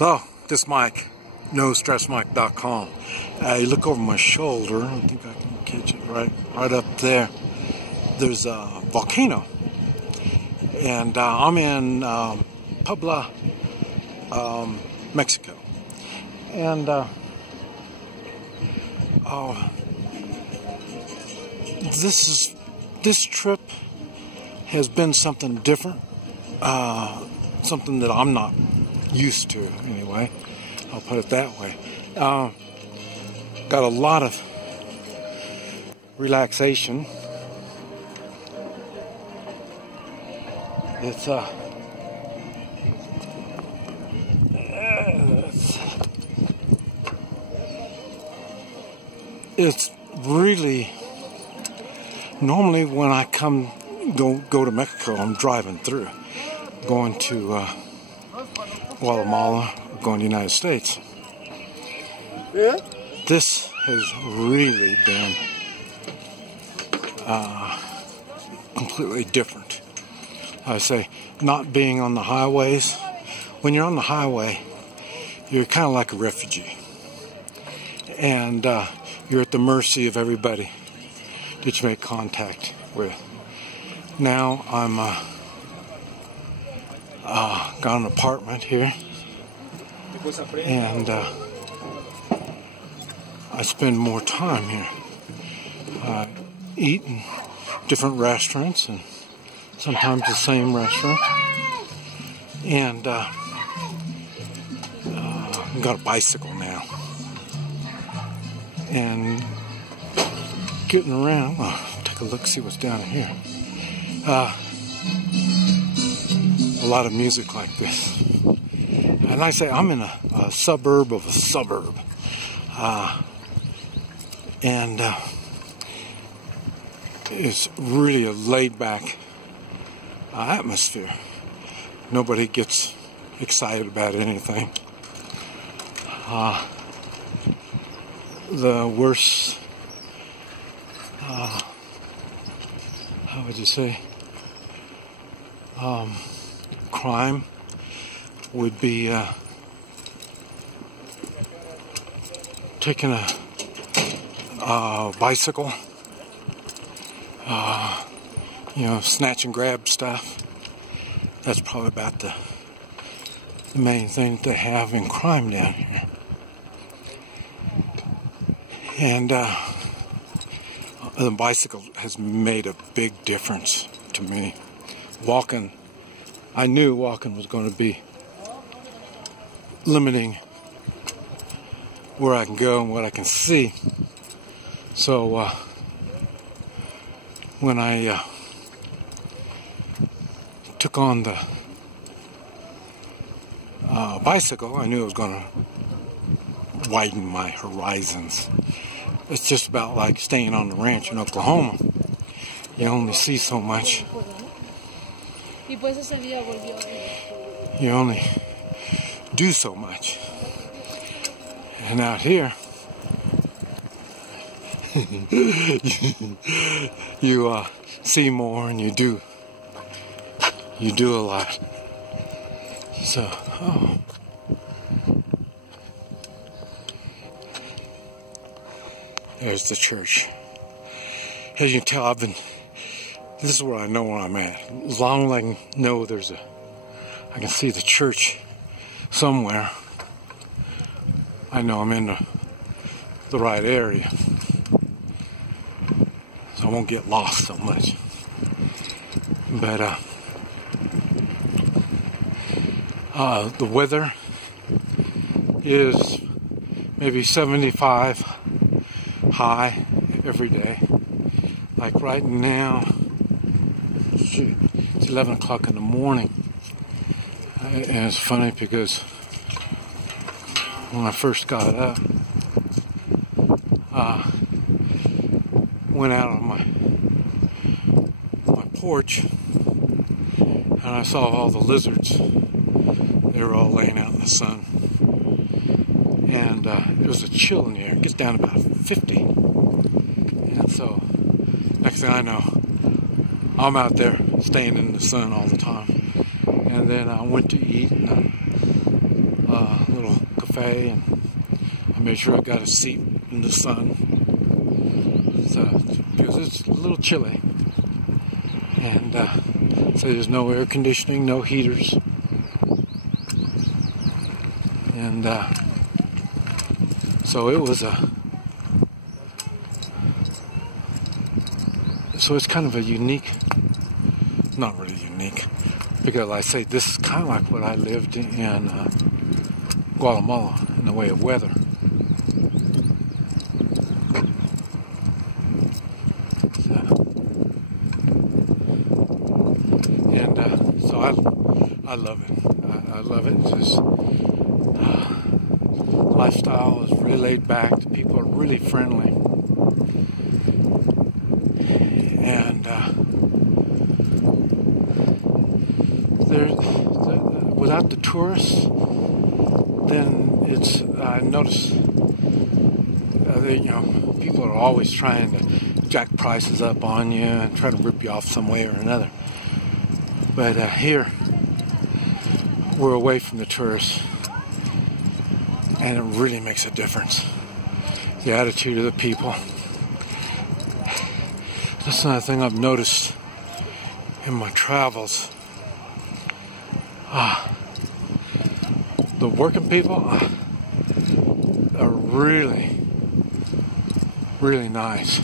Hello, this is Mike, NoStressMike.com. You look over my shoulder, I think I can catch it right up there. There's a volcano, and I'm in Puebla, Mexico. And this trip has been something different, something that I'm not used to anyway. I'll put it that way. Got a lot of relaxation. It's really, normally when I go to Mexico, I'm driving through, going to Guatemala, going to the United States. Yeah? This has really been completely different. I say, not being on the highways. When you're on the highway, you're kind of like a refugee. And you're at the mercy of everybody that you make contact with. Now I'm got an apartment here, and I spend more time here. Eat in different restaurants, and sometimes the same restaurant. And I've got a bicycle now. And getting around, take a look, see what's down here. A lot of music like this. And I say I'm in a suburb of a suburb. And it's really a laid-back atmosphere. Nobody gets excited about anything. The worst, how would you say, crime would be taking a bicycle, snatch and grab stuff. That's probably about the main thing that they have in crime down here. And the bicycle has made a big difference to me. I knew walking was going to be limiting where I can go and what I can see. So when I took on the bicycle, I knew it was going to widen my horizons. It's just about like staying on the ranch in Oklahoma. You only see so much. You only do so much. And out here, you see more, and you do a lot. So, there's the church. As you can tell, this is where I know where I'm at. As long as I can know I can see the church somewhere, I know I'm in the right area. So I won't get lost so much. But the weather is maybe 75 high every day. Like right now, it's 11 o'clock in the morning. And it's funny because when I first got up, went out on my porch, and I saw all the lizards. They were all laying out in the sun. And it was a chill in the air. It gets down to about 50. And so, next thing I know, I'm out there staying in the sun all the time. And then I went to eat, and a cafe, and I made sure I got a seat in the sun, so, because it's a little chilly. And so there's no air conditioning, no heaters. And so it was so it's kind of a unique, not really unique, because I say this is kind of like what I lived in Guatemala in the way of weather. So I love it. I love it. It's just, lifestyle is really laid back. The people are really friendly. And without the tourists, then it's, I notice, people are always trying to jack prices up on you and try to rip you off some way or another. But here, we're away from the tourists, and it really makes a difference. The attitude of the people. That's another thing I've noticed in my travels. The working people are really, really nice.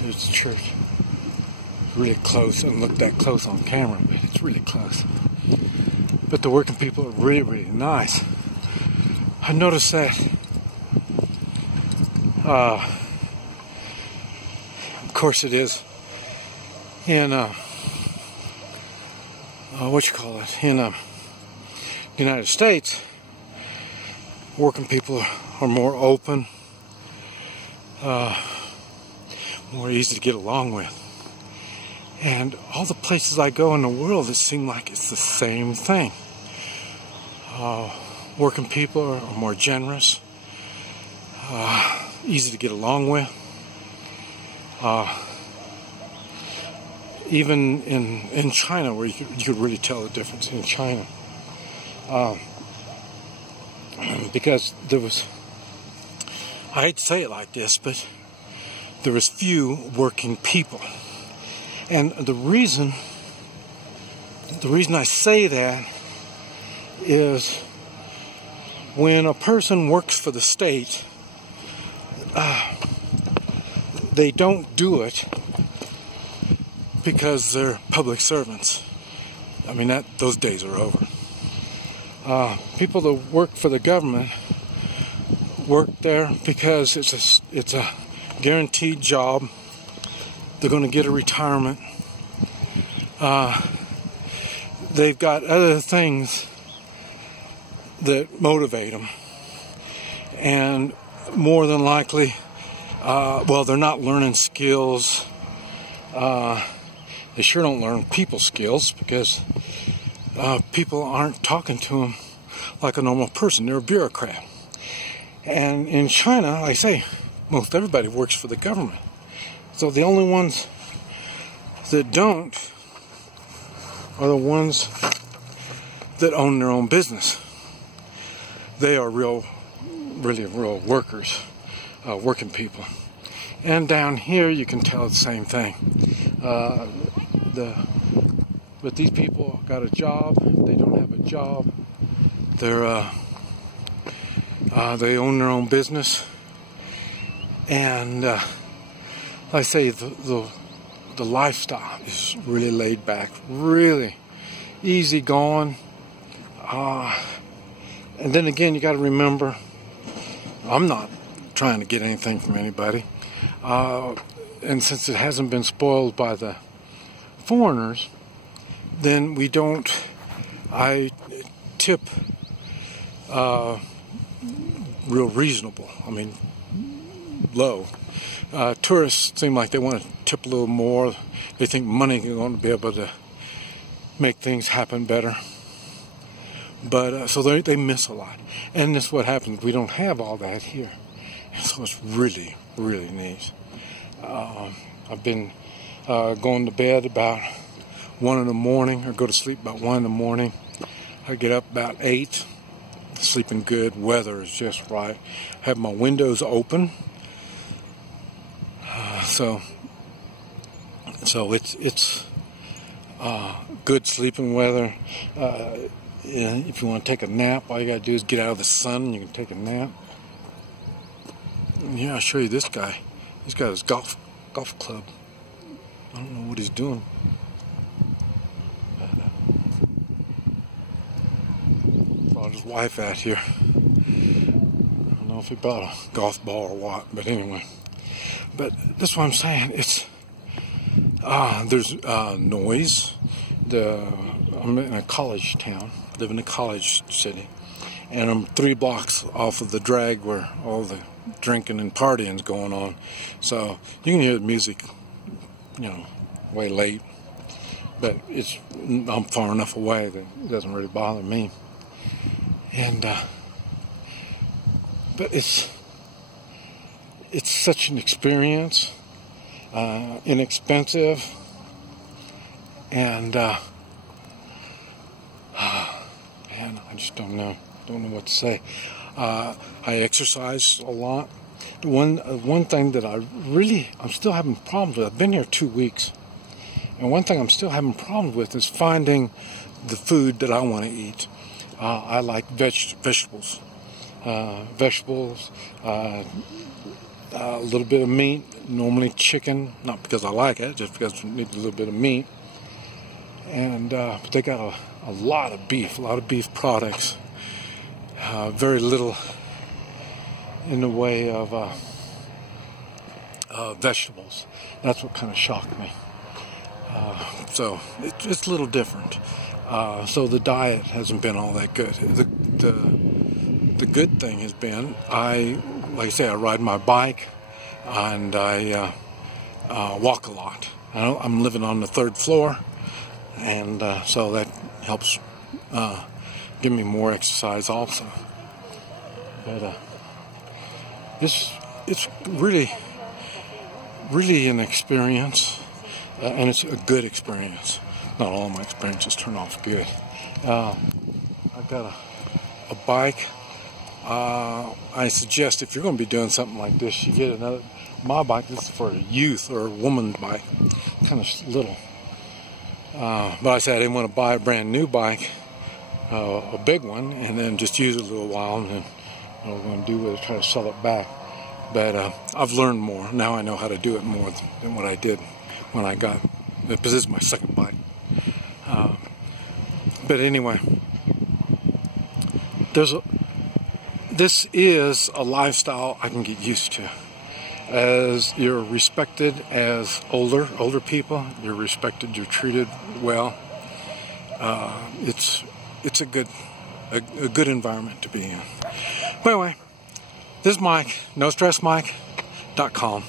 Here's the church. Really close. It doesn't look that close on camera, but it's really close. But the working people are really, really nice. I noticed that of course it is in in the United States, working people are more open, more easy to get along with. And all the places I go in the world, it seems like it's the same thing. Working people are more generous, easy to get along with. Even in China, where you could really tell the difference in China. Because there was, I hate to say it like this, but there was few working people. And the reason I say that is when a person works for the state, they don't do it because they're public servants. I mean, those days are over. People that work for the government work there because it's a guaranteed job. They're going to get a retirement. They've got other things that motivate them. And more than likely, they're not learning skills. They sure don't learn people skills because people aren't talking to them like a normal person. They're a bureaucrat. And in China, like I say, most everybody works for the government. So the only ones that don't are the ones that own their own business. They are really real workers, working people. And down here, you can tell the same thing. But these people got a job. They don't have a job. They own their own business. And I say the lifestyle is really laid back, really easy going. And then again, you got to remember, I'm not trying to get anything from anybody. And since it hasn't been spoiled by the foreigners, then I tip real reasonable. I mean, low. Tourists seem like they want to tip a little more. They think money is going to be able to make things happen better. But so they miss a lot. And that's what happens. We don't have all that here. And so it's really, really neat. I've been going to bed about 1 in the morning, or go to sleep about 1 in the morning. I get up about 8, sleeping good, weather is just right. Have my windows open, so it's good sleeping weather. If you want to take a nap, all you gotta do is get out of the sun and you can take a nap. And yeah, I'll show you this guy. He's got his golf club. I don't know what he's doing. Brought his wife out here. I don't know if he bought a golf ball or what, but anyway. But that's what I'm saying. It's there's noise. I'm in a college town. I live in a college city, and I'm 3 blocks off of the drag where all the drinking and partying is going on. So you can hear the music, way late. But I'm far enough away that it doesn't really bother me. And but it's such an experience, inexpensive, and man, I just don't know what to say. I exercise a lot. One thing that I'm still having problems with. I've been here 2 weeks, and one thing I'm still having problems with is finding the food that I want to eat. I like vegetables, a little bit of meat, normally chicken, not because I like it, just because I need a little bit of meat. And but they got a lot of beef products, very little in the way of vegetables. That's what kind of shocked me. So it's a little different. So the diet hasn't been all that good. The good thing has been, like I say, I ride my bike and I walk a lot. I'm living on the 3rd floor, and so that helps give me more exercise also. But it's really an experience, and it's a good experience. Not all my experiences turn off good. I've got a bike. I suggest if you're going to be doing something like this, you get my bike. This is for a youth or a woman's bike, kind of little. But I said I didn't want to buy a brand new bike, a big one, and then just use it a little while, and then what I'm going to do with it, try to sell it back. But I've learned more. Now I know how to do it more than what I did when I got it, because this is my 2nd bike. But anyway, this is a lifestyle I can get used to. As you're respected as older people, you're respected, you're treated well. It's a good environment to be in. But anyway, this is Mike, NoStressMike.com.